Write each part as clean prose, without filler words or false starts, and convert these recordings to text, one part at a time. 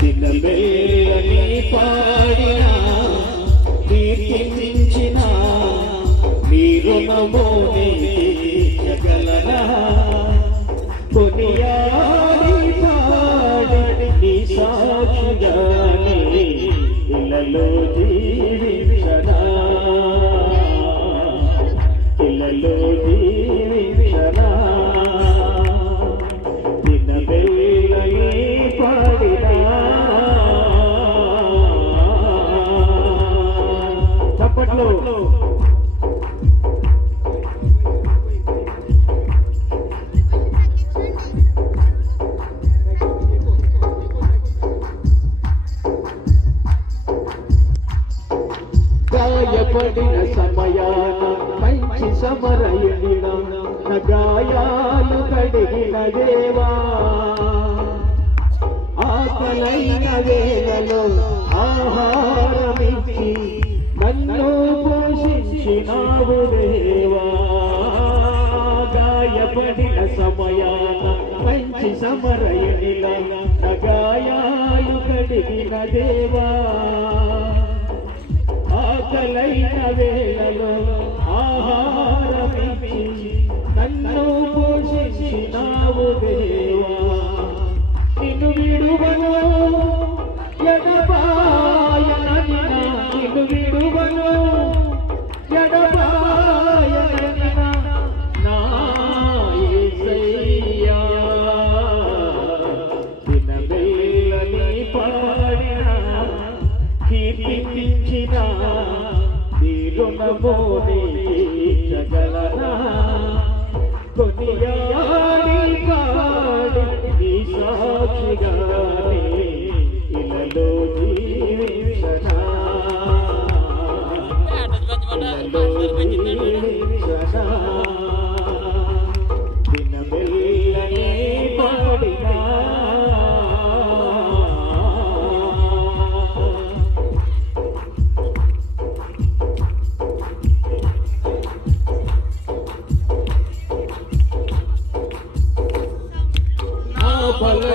దినమేలని పాడిన కీర్తించిన నీ రుణము జగలనా కొనియాడి పాడి నీ సాక్షిగానే ఇళ్ళలో జీవించనా ఇళ్ళలో జీవించనా దినమేలని పాడినా చప్పట్లు గాయపడిన సమయాన మంచి సమరయుడిన గాయాలు కడిగిన దేవా ఆకలైన వేళలో ఆహారమిచ్చి నన్ను పోషించినావు దేవా గాయపడిన సమయాన మంచి సమరయుడిన గాయాలు కడిగిన దేవా ఆకలైన వేళలో ఆహారమిచ్చి నన్ను పోషించినావు దేవా నిన్ను విడువను ఎడబాయనని నిన్ను విడువను ఎడబాయనని నా యేసయ్యా దినమేలని పాడిన కీర్తించిన నీ రుణమోని జగలనా కొనియాడి పాడి నీ సాక్షిగానే ఇళ్ళలో జీవించనా ఇళ్ళలో జీవించనా దినమెల్లని పాడినా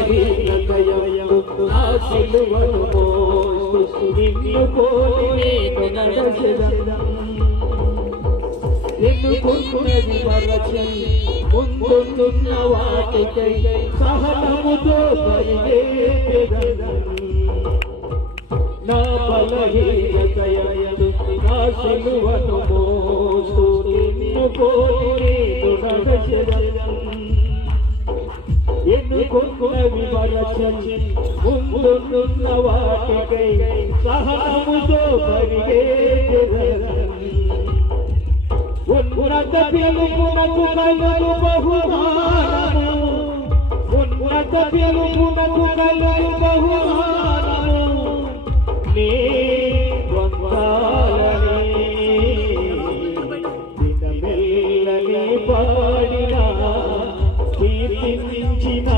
బలహీనతయము నా సిలువను మోస్తు నిన్ను పోలి నేను నడచెదను ఎన్నుకున్నది వరచి ముందున్న వాటికై సహనముతో పరిగెత్తెదను నా బలహీనతయము నా సిలువను మోస్తు నిన్ను పోలి నేను నడచెదను ఎన్నుకున్నవి వరచి ముందున్న వాటికై సహనముతో పరిగెత్తెదను ఉన్నత పిలుపునకు కలుగు బహుమానము ఉన్నత పిలుపునకు కలుగు బహుమానము నీ వందాలని దినమెల్లని పాడినా కీర్తించిన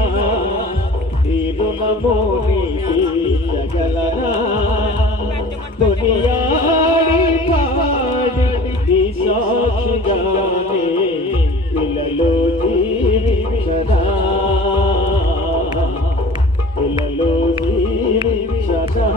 నీ రుణమోని జగలనా కొనియాడి పాడి నీ సాక్షిగానే ఇళ్ళలో జీవించనా ఇళ్ళలో జీవించనా